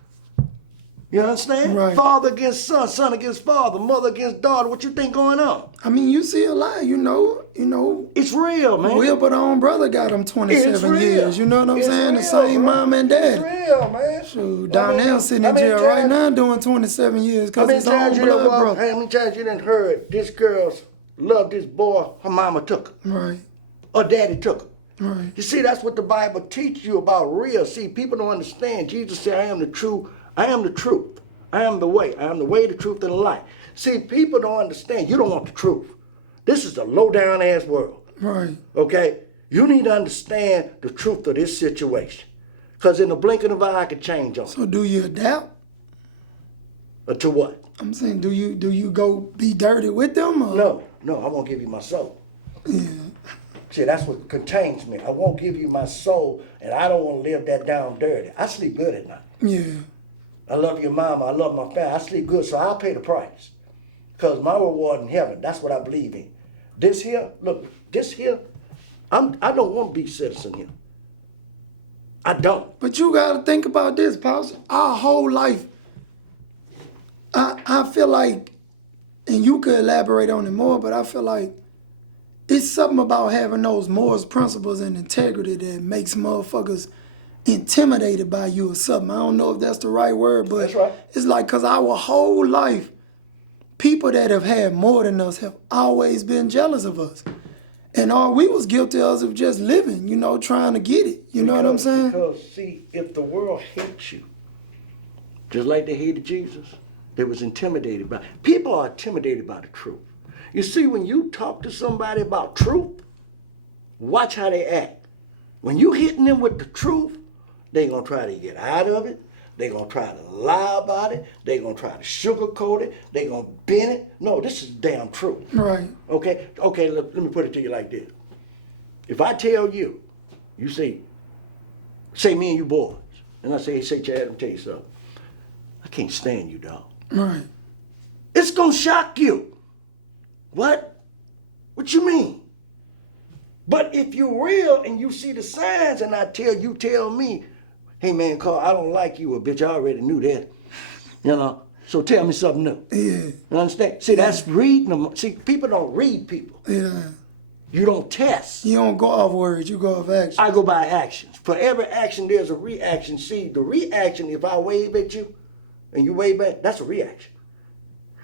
You understand? Right. Father against son, son against father, mother against daughter. What you think going on? I mean, you see a lot, you know. It's real, man. Will, but our own brother got him 27 real. years. You know what I'm It's saying? The real, same bro. mom and dad. It's real, man. Shoot, Donnell sitting in jail right now doing 27 years because his own blood brother. How many times you done heard this girl loved this boy, her mama took her, Right. or daddy took her? Right. You see, that's what the Bible teaches you about real. See, people don't understand. Jesus said, I am the truth. I am the truth. I am the way. I am the way, the truth, and the light. See, people don't understand. You don't want the truth. This is a low-down ass world. Right. Okay? You need to understand the truth of this situation. Because in the blink of an eye, I could change on it. So do you adapt? Or to what? I'm saying, do you go be dirty with them? Or? No, I won't give you my soul. Yeah. See, that's what contains me. I won't give you my soul, and I don't want to live that down dirty. I sleep good at night. Yeah. I love your mama. I love my family. I sleep good, so I'll pay the price. Because my reward in heaven, that's what I believe in. This here, look, this here, I don't want to be citizen here. I don't. But you got to think about this, Pops. Our whole life, I feel like, and you could elaborate on it more, but I feel like it's something about having those morals, principles, and integrity that makes motherfuckers intimidated by you or something. I don't know if that's the right word, but that's right. It's like, because our whole life, people that have had more than us have always been jealous of us. And all we was guilty of was just living, trying to get it. You know what I'm saying? Because, see, if the world hates you, just like they hated Jesus, they was intimidated by. People are intimidated by the truth. You see, when you talk to somebody about truth, watch how they act. When you hitting them with the truth, they gonna try to get out of it. They gonna try to lie about it. They gonna try to sugarcoat it. They gonna bend it. No, this is damn true. Right. Okay. Let me put it to you like this. If I tell you, you say me and you boys, and I say Chad, let me tell you something. I can't stand you, dog. Right. It's gonna shock you. What? What you mean? But if you're real and you see the signs and you tell me, hey man, Carl, I don't like you, well, bitch, I already knew that. So tell me something new. Yeah. You understand? See, that's reading them. See, people don't read people. Yeah. You don't test. You don't go off words, you go off actions. I go by actions. For every action, there's a reaction. See, the reaction, if I wave at you and you wave back, that's a reaction.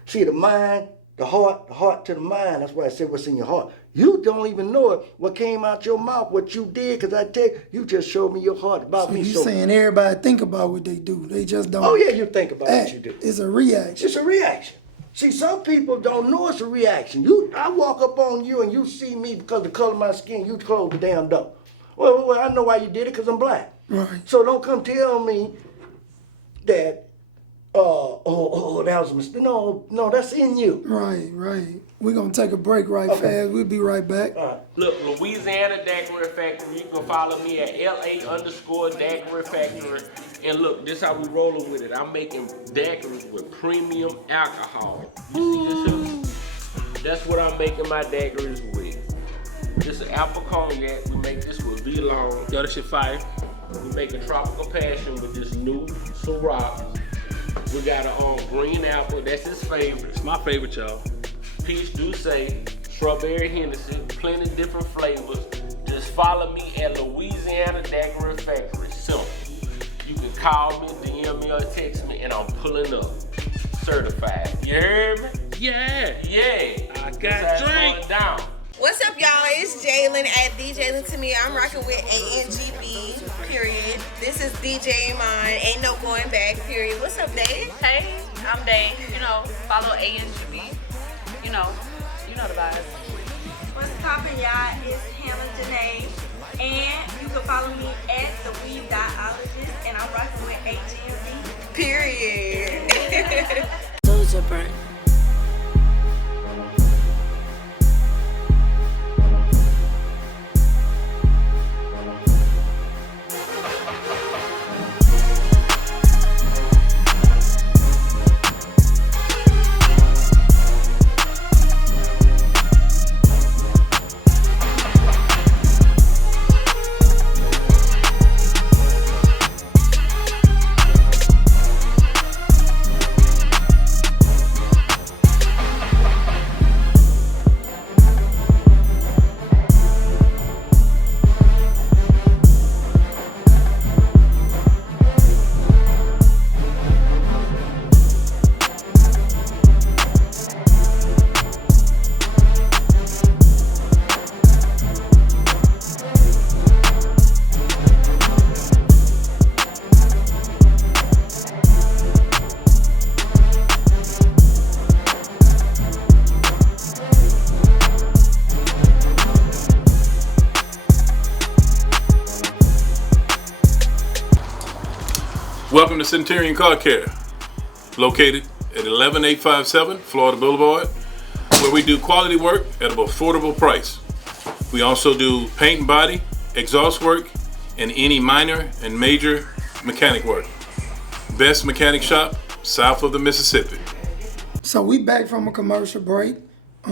See, the mind, the heart to the mind, that's why I said what's in your heart. You don't even know it, what came out your mouth, what you did, because I tell you just showed me your heart about me. So you saying everybody think about what they do. They just don't. Oh, yeah, you think about act. What you do. It's a reaction. It's a reaction. See, some people don't know it's a reaction. I walk up on you and you see me because of the color of my skin, you close the damn door. Well, I know why you did it, because I'm black. Right. So don't come tell me that, that was a mistake. No, that's in you. Right. We're going to take a break fast. We'll be right back. Look, Louisiana Daiquiri Factory. You can follow me at LA_Daiquiri Factory. And look, this how we rolling with it. I'm making daiquiris with premium alcohol. You see this here? That's what I'm making my daiquiris with. This is apple cognac. We make this with V-Long. Yo, this shit fire. We make a tropical passion with this new Ciroc. We got a green apple. That's his favorite. It's my favorite, y'all. Peach Douce, strawberry Hennessy, plenty different flavors. Just follow me at Louisiana Daiquiri Factory. Simple. You can call me, DM me, or text me, and I'm pulling up. Certified. You heard me? Yeah. Yeah. I got drink. Down. What's up, y'all? It's Jalen at DJ to me. I'm rocking with ANGB, period. This is DJ Mine. Ain't no going back, period. What's up, Dave? Hey, I'm Dave. Follow ANGB. You know the vibes. What's poppin', y'all? It's Hannah Janae. And you can follow me at the Weed.ologist. And I'm rocking with AGMB. Period. Those are burnt. Welcome to Centurion Car Care, located at 11857 Florida Boulevard, where we do quality work at an affordable price. We also do paint and body, exhaust work, and any minor and major mechanic work. Best mechanic shop south of the Mississippi. So we back from a commercial break. I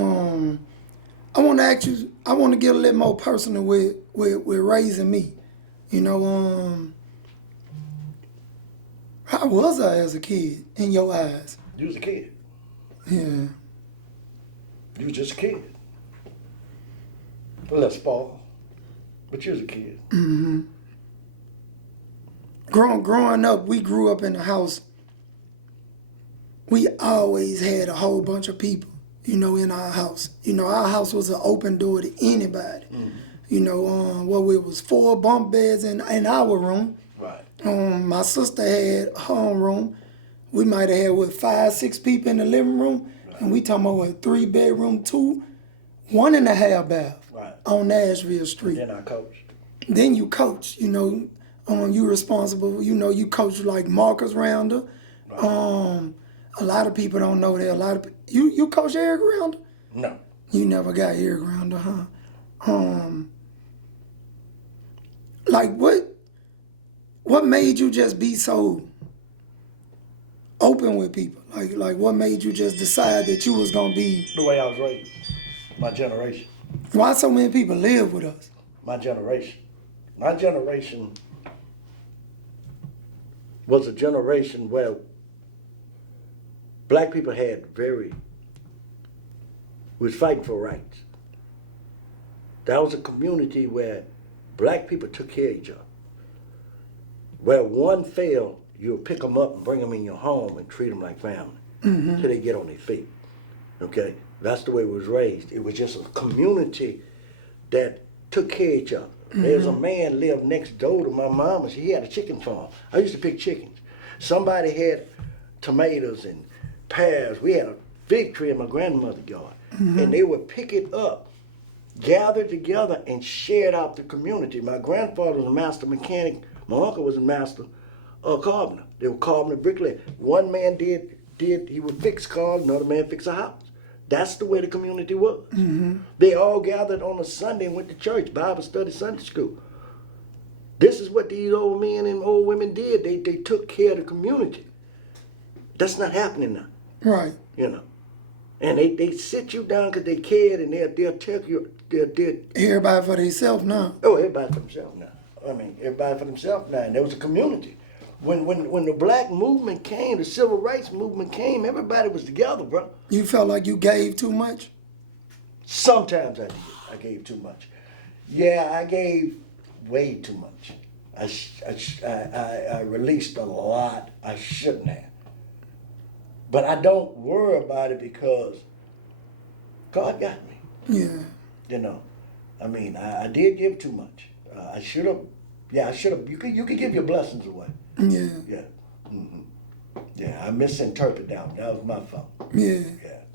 want to ask you. I want to get a little more personal with raising me. You know, how was I as a kid in your eyes? You was a kid. Yeah. You was just a kid. A little spoiled, but you was a kid. Mm-hmm. Growing up, we grew up in a house. We always had a whole bunch of people, you know, in our house. You know, our house was an open door to anybody. Mm-hmm. You know, it was 4 bunk beds in our room. Right. My sister had her own room. We might have had, 5, 6 people in the living room. Right. And we talking about a 3-bedroom, 2, 1.5 bath. Right. On Nashville Street. And then I coached. Then you coach, you know, you responsible, you know, you coach like Marcus Rounder. Right. A lot of people don't know that. You coach Eric Rounder? No. You never got Eric Rounder, huh? Like what made you just be so open with people? Like what made you just decide that you was gonna be the way I was raised, my generation. Why so many people live with us? My generation. My generation was a generation where black people was fighting for rights. That was a community where black people took care of each other. Where one failed, you'll pick them up and bring them in your home and treat them like family until they get on their feet. Okay? That's the way it was raised. It was just a community that took care of each other. There's a man lived next door to my mama. He had a chicken farm. I used to pick chickens. Somebody had tomatoes and pears. We had a fig tree in my grandmother's yard. And they would pick it up, gather together, and share it out the community. My grandfather was a master mechanic. My uncle was a master carpenter. They were carpenter bricklayer. One man he would fix cars, another man fix a house. That's the way the community was. They all gathered on a Sunday and went to church, Bible study, Sunday school. This is what these old men and old women did. They took care of the community. That's not happening now. Right. You know. And they sit you down because they cared, and they'll tell you, everybody for themselves now. Oh, everybody for themselves now. Everybody for themselves now. And there was a community. When the black movement came, the civil rights movement came, everybody was together, bro. You felt like you gave too much? Sometimes I did. I gave too much. Yeah, I gave way too much. I released a lot I shouldn't have. But I don't worry about it because God got me. Yeah. You know, I did give too much. I should have. Yeah, I should have. You could give your blessings away. Yeah. Yeah. Yeah, I misinterpreted that. That was my fault. Yeah.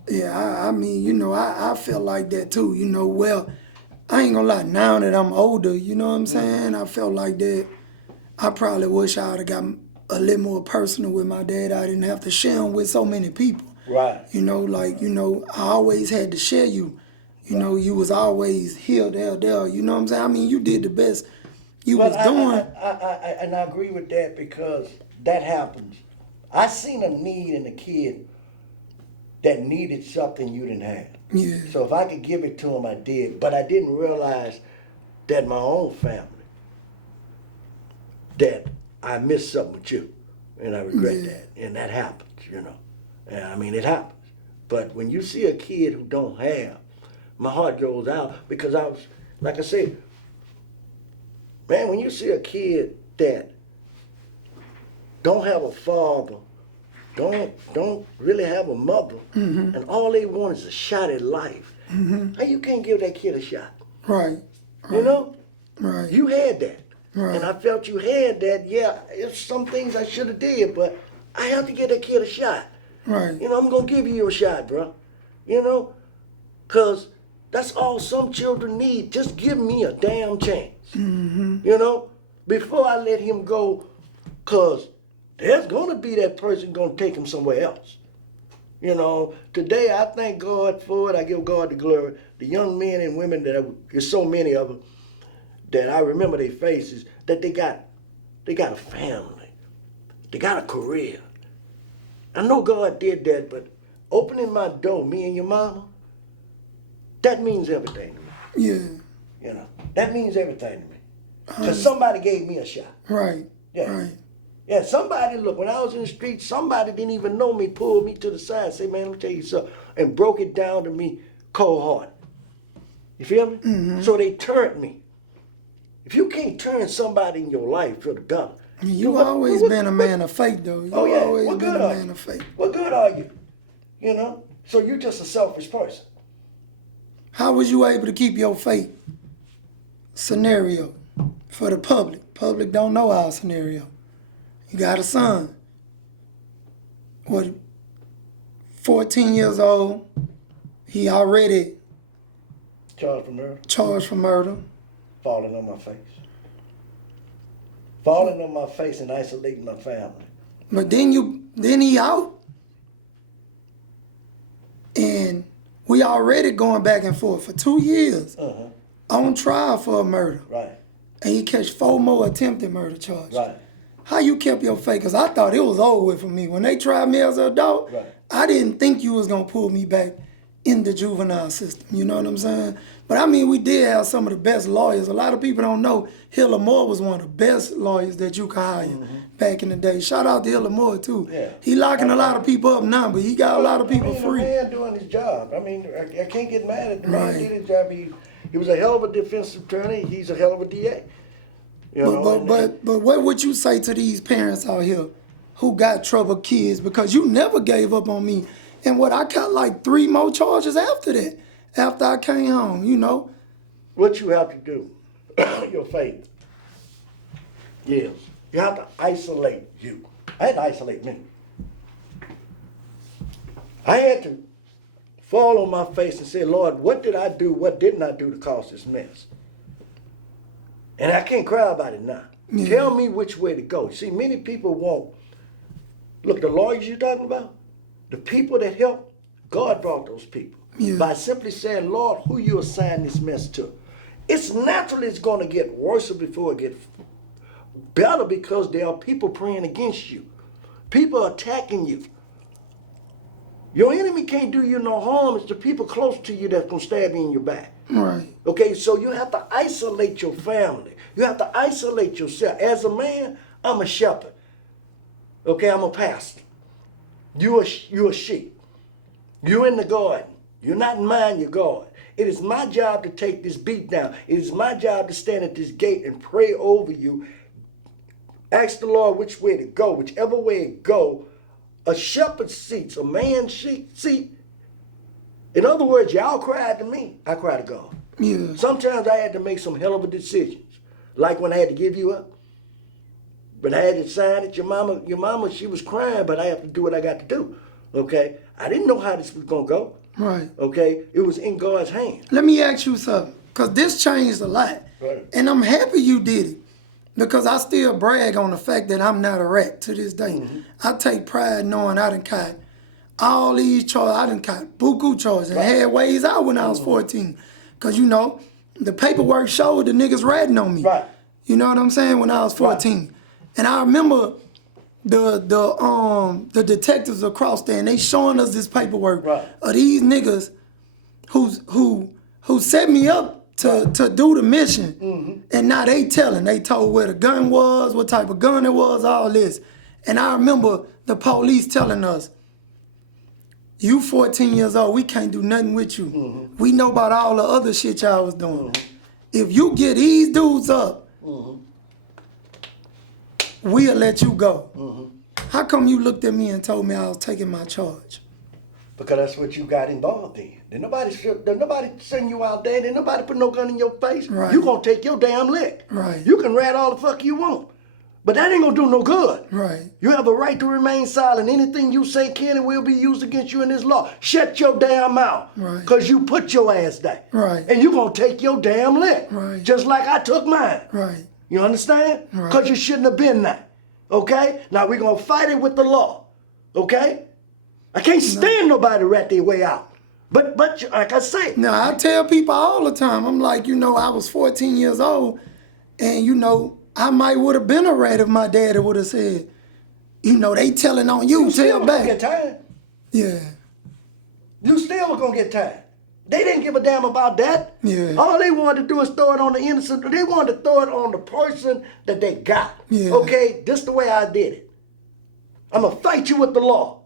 Yeah, I feel like that too. You know, well, I ain't gonna lie. Now that I'm older, you know what I'm saying? I felt like that. I probably wish I would have got a little more personal with my dad. I didn't have to share him with so many people. Right. You know, I always had to share you. You know, you was always here, there. You know what I'm saying? You did the best you was doing. And I agree with that because that happens. I seen a need in a kid that needed something you didn't have. Yeah. So if I could give it to him, I did. But I didn't realize that my own family, that I missed something with you. And I regret that. And that happens, you know. And it happens. But when you see a kid who don't have, my heart goes out because I was, like I said, man, when you see a kid that don't have a father, don't really have a mother, and all they want is a shot at life, how you can't give that kid a shot? Right. You know? Right. You had that. Right. And I felt you had that. Yeah, it's some things I should have did, but I have to give that kid a shot. Right. You know, I'm going to give you a shot, bro. You know? Because that's all some children need. Just give me a damn chance. You know? Before I let him go, because there's going to be that person going to take him somewhere else. You know, today I thank God for it. I give God the glory. The young men and women there's so many of them that I remember their faces, that they got a family. They got a career. I know God did that, but opening my door, me and your mama, that means everything to me. Yeah. You know, that means everything to me. Because somebody gave me a shot. Right. Yeah. Right. Yeah, somebody, look, when I was in the street, somebody didn't even know me, pulled me to the side and said, man, let me tell you something, and broke it down to me cold-hearted. You feel me? Mm-hmm. So they turned me. If you can't turn somebody in your life for the better. You've always been a man of faith, though. You've always what been good a are man you? of faith. What good are you? You know? So you're just a selfish person. How was you able to keep your faith scenario for the public? Public don't know our scenario. You got a son. 14 years old. He already Charged for murder. charged for murder. Falling on my face. Falling on my face and isolating my family. But then he out. And we already going back and forth for 2 years on trial for a murder. Right. And he catch 4 more attempted murder charges. Right. How you kept your faith? Because I thought it was over with for me. When they tried me as an adult, Right. I didn't think you was going to pull me back in the juvenile system. You know what I'm saying? But I mean, we did have some of the best lawyers. A lot of people don't know Hiller Moore was one of the best lawyers that you could hire back in the day. Shout out to Hiller Moore, too. Yeah. He locking a lot of people up now, but he got a lot of people free. The man doing his job. I mean, I can't get mad at the man Right. did his job. He was a hell of a defensive attorney. He's a hell of a DA. You know, But what would you say to these parents out here who got troubled kids? Because you never gave up on me. And I got like 3 more charges after that, after I came home, you know. what you have to do, your faith, is you have to isolate you. I had to isolate me. I had to fall on my face and say, Lord, what did I do? What didn't I do to cause this mess? And I can't cry about it now. Yeah. Tell me which way to go. See, many people won't. Look, the lawyers you're talking about, the people that help, God brought those people. Yeah. By simply saying, Lord, who you assign this mess to. It's naturally it's going to get worse before it gets better because there are people praying against you. People attacking you. Your enemy can't do you no harm. It's the people close to you that's going to stab you in your back. Right. Okay, so you have to isolate your family. You have to isolate yourself. As a man, I'm a shepherd. Okay, I'm a pastor. You a sheep. You're in the garden. You're not in mine, you're God. It is my job to take this beat down. It is my job to stand at this gate and pray over you. Ask the Lord which way to go. Whichever way it go, a shepherd seats, a man's seat. In other words, y'all cried to me. I cried to God. Yeah. Sometimes I had to make some hell of a decisions. Like when I had to give you up. When I had to sign it, your mama, she was crying, but I have to do what I got to do. Okay? I didn't know how this was going to go. Right. Okay? It was in God's hand. Let me ask you something, because this changed a lot. Right. And I'm happy you did it, because I still brag on the fact that I'm not a rat to this day. I take pride knowing I done caught all these charges. I done caught buku charges and had ways out when I was 14. Because, you know, the paperwork showed the niggas ratting on me. Right. You know what I'm saying? When I was 14. Right. And I remember the detectives across there, and they showing us this paperwork of these niggas who set me up to do the mission. And now they told where the gun was, what type of gun it was, all this. And I remember the police telling us, you 14 years old, we can't do nothing with you. We know about all the other shit y'all was doing. If you get these dudes up, we'll let you go. How come you looked at me and told me I was taking my charge? Because that's what you got involved in. Did nobody send you out there? Did nobody put no gun in your face? Right. You gonna take your damn lick. Right. You can rat all the fuck you want. But that ain't gonna do no good. Right. You have a right to remain silent. Anything you say can and will be used against you in this law. Shut your damn mouth. Right. Because you put your ass there. Right. And you gonna take your damn lick. Right. Just like I took mine. Right. You understand? Right. Because you shouldn't have been there. Okay? Now we're gonna fight it with the law. Okay? I can't stand nobody rat their way out. But like I say. Now, I tell people all the time, I'm like, I was 14 years old, and, I might would have been a rat if my daddy would have said, they telling on you, tell back. Get tired. Yeah. You still gonna get tired. They didn't give a damn about that. Yeah. All they wanted to do is throw it on the innocent. They wanted to throw it on the person that they got. Yeah. Okay, this the way I did it. I'm gonna fight you with the law.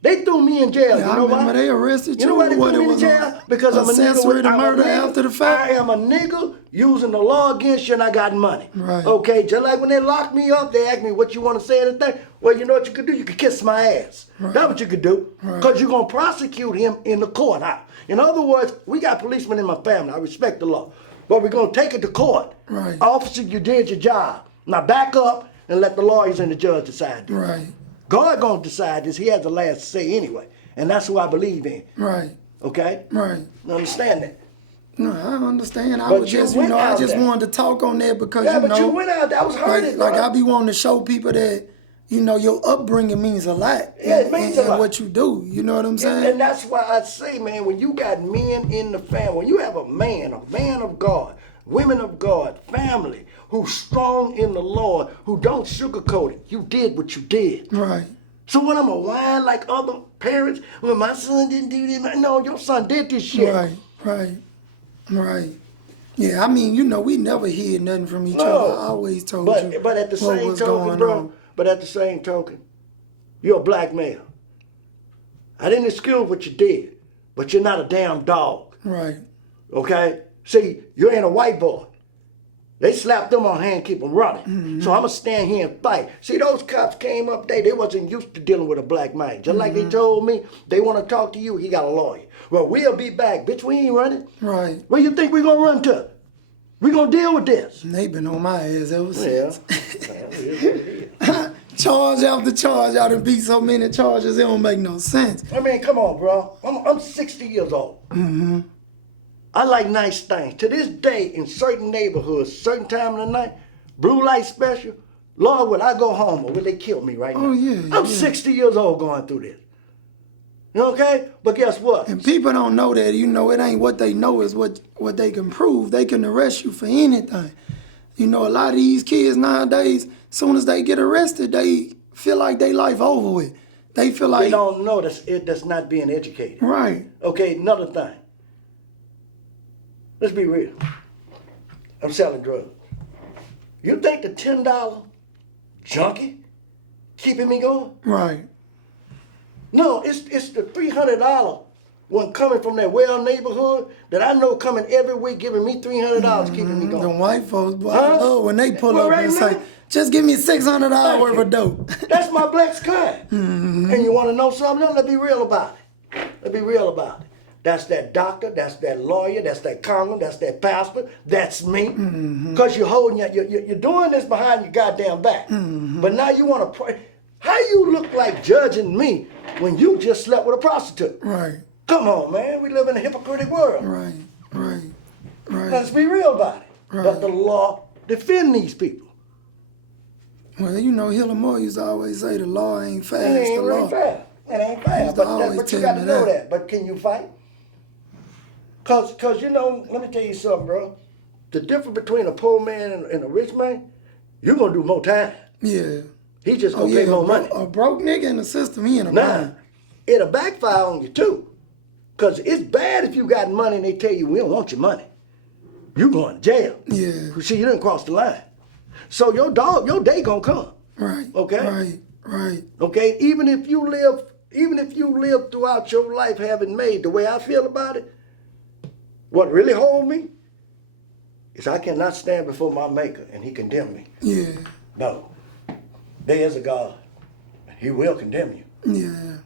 They threw me in jail. Yeah, you know I remember why? they arrested you. You know why they What, threw it me in was jail? Because I'm a nigga. accessory to I'm a murder nigga. after the fact? I am a nigga using the law against you, and I got money. Right. Okay, just like when they locked me up, they asked me what you want to say and anything. Well, you know what you could do? You could kiss my ass. Right. That's what you could do. Right. Because you're gonna prosecute him in the courthouse. In other words, we got policemen in my family. I respect the law, but we're gonna take it to court. Right. Officer, you did your job. Now back up and let the lawyers and the judge decide this. Right. God gonna decide this. He has the last say anyway, and that's who I believe in. Right. Okay? Right. You understand that? No, I understand. I But was you just, went I out just there. wanted to talk on that because, Yeah, but you went out there. I was hurting, like bro. I be wanting to show people that, your upbringing means a lot. Yeah, it means a lot. And what you do. You know what I'm saying? And that's why I say, man, when you got men in the family, when you have a man of God, women of God, family, who's strong in the Lord, who don't sugarcoat it, you did what you did. Right. So when I'm a whine like other parents, well, my son didn't do this. No, your son did this shit. Right. Yeah, I mean, we never hear nothing from each other. I always told you. But at the what same was token, going bro, on. but at the same token, you're a black male. I didn't excuse what you did, but you're not a damn dog. Right. Okay? See, you ain't a white boy. They slapped them on hand, keep them running. Mm-hmm. So I'm going to stand here and fight. See, those cops came up there, they wasn't used to dealing with a black man. Just like they told me, they want to talk to you, he got a lawyer. Well, we'll be back. Bitch, we ain't running. Right. Where you think we going to run to? We going to deal with this. And they been on my ass ever Yeah. since. Charge after charge. Y'all done beat so many charges, it don't make no sense. I mean, come on, bro. I'm 60 years old. Mm-hmm. I like nice things. To this day, in certain neighborhoods, certain time of the night, blue light special, Lord, will I go home or will they kill me right now? Oh, yeah. I'm 60 years old going through this. Okay? But guess what? And people don't know that, it ain't what they know, is what they can prove. They can arrest you for anything. A lot of these kids nowadays, soon as they get arrested, they feel like their life over with. They feel like... They don't know that's not being educated. Right. Okay, another thing. Let's be real. I'm selling drugs. You think the $10 junkie keeping me going? Right. No, it's the $300 one coming from that well neighborhood that I know coming every week giving me $300 keeping me going. Them white folks, boy, Huh? I love when they pull Well, up right and say, now- just give me $600 Thank worth you. of dope. That's my black sky. And you want to know something? No, let's be real about it. Let's be real about it. That's that doctor, that's that lawyer, that's that congressman, that's that pastor, that's me. Because you're holding, you're doing this behind your goddamn back. But now you want to pray. How you look like judging me when you just slept with a prostitute? Right. Come on, man. We live in a hypocritical world. Right. Let's be real about it. Right. But the law defend these people. Well, Hiller Moore used to always say the law ain't fast, It ain't the really law. fair. It ain't fair. used to But always you tell got me to know that. that. But can you fight? Cause let me tell you something, bro. The difference between a poor man and a rich man, you're gonna do more time. Yeah. He just gonna pay more money. A broke nigga in the system, he in a Nah, bind. it'll backfire on you too. Cause it's bad if you got money and they tell you we don't want your money. You going to jail. Yeah. See, you didn't cross the line. So your day gonna come. Right. Okay? Right. Okay? Even if you live throughout your life having made the way I feel about it, what really hold me is I cannot stand before my maker and he condemn me. Yeah. No. There is a God. He will condemn you. Yeah.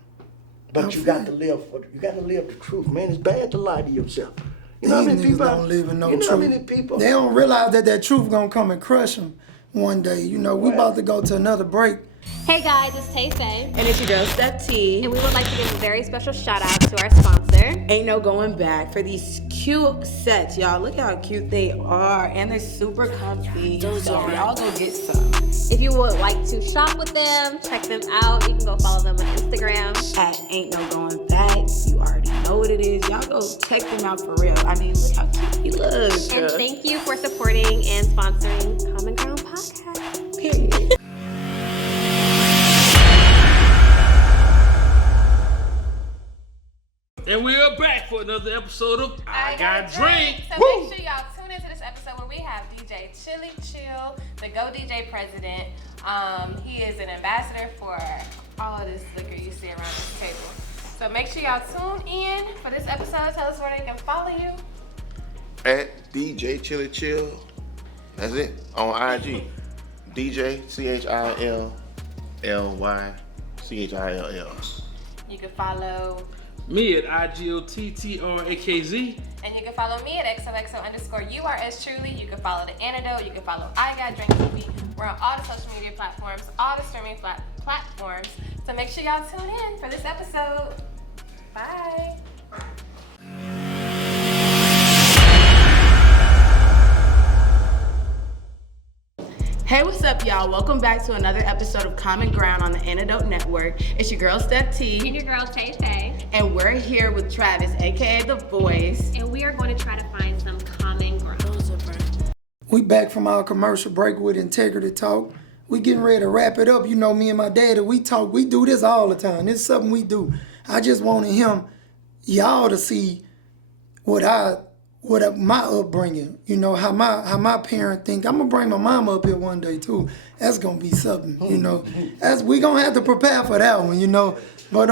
But you got to live the truth, man. It's bad to lie to yourself. You know how These many niggas people don't live in no you know truth. how many people They don't realize that truth gonna come and crush them one day. We about to go to another break. Hey guys, it's Tay Faye. And it's your girl, Steph T. And we would like to give a very special shout out to our sponsor, Ain't No Going Back, for these cute sets, y'all. Look how cute they are. And they're super comfy. So y'all go get some. If you would like to shop with them, check them out. You can go follow them on Instagram at Ain't No Going Back. You already know what it is. Y'all go check them out for real. I mean, look how cute he looks. And thank you for supporting and sponsoring Common Ground Podcast. Period. And we are back for another episode of I Got Drink. So make sure y'all tune into this episode where we have DJ Chili Chill, the Go DJ president. He is an ambassador for all of this liquor you see around this table. So make sure y'all tune in for this episode. Tell us where they can follow you. At DJ Chili Chill. That's it. On IG. DJ CHILLY CHILL. You can follow me at IGOTTRAKZ. And you can follow me at XOXO_URS Truly. You can follow The Antidote. You can follow I Got Drink TV. We're on all the social media platforms, all the streaming platforms. So make sure y'all tune in for this episode. Bye. Hey, what's up, y'all? Welcome back to another episode of Common Ground on the Antidote Network. It's your girl, Steph T. And your girl, Tay Faye. And we're here with Travis, aka The Voice. And we are going to try to find some common ground. We back from our commercial break with Integrity Talk. We getting ready to wrap it up. You know, me and my daddy, we talk. We do this all the time. This is something we do. I just wanted y'all to see what my upbringing, you know, how my parent think. I'm gonna bring my mama up here one day too. That's gonna be something, you know. We gonna have to prepare for that one, you know. But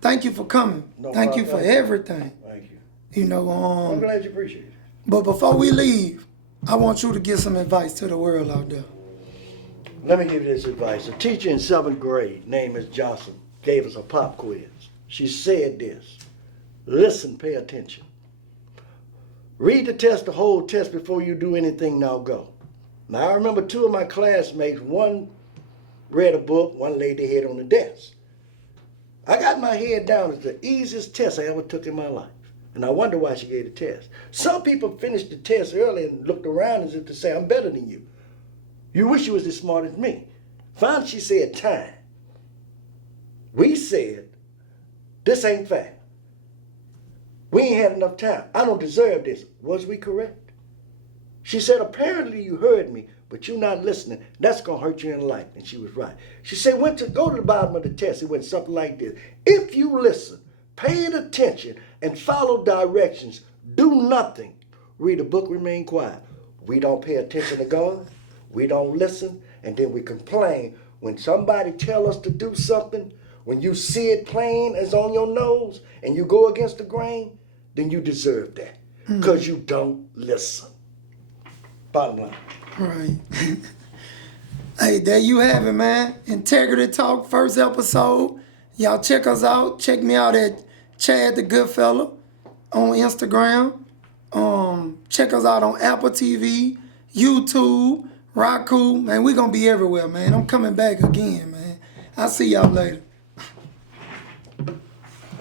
thank you for coming. Thank you for everything. Thank you. You know, I'm glad you appreciate it. But before we leave, I want you to give some advice to the world out there. Let me give you this advice. A teacher in 7th grade, named Ms. Johnson, gave us a pop quiz. She said this: listen, pay attention. Read the test, the whole test, before you do anything. Now go. Now I remember 2 of my classmates, one read a book, one laid their head on the desk. I got my head down. It's the easiest test I ever took in my life. And I wonder why she gave the test. Some people finished the test early and looked around as if to say, I'm better than you. You wish you was as smart as me. Finally, she said, time. We said, this ain't fair. We ain't had enough time. I don't deserve this. Was we correct? She said, apparently you heard me, but you're not listening. That's going to hurt you in life. And she was right. She said, go to the bottom of the test. It went something like this. If you listen, pay attention, and follow directions, do nothing. Read a book, remain quiet. We don't pay attention to God. We don't listen. And then we complain when somebody tell us to do something. When you see it plain as on your nose and you go against the grain, then you deserve that because you don't listen. Bottom line. Right. Hey, there you have it, man. Integrity Talk, first episode. Y'all check us out. Check me out at Chad Tha GoodFella on Instagram. Check us out on Apple TV, YouTube, Roku. Man, we going to be everywhere, man. I'm coming back again, man. I'll see y'all later.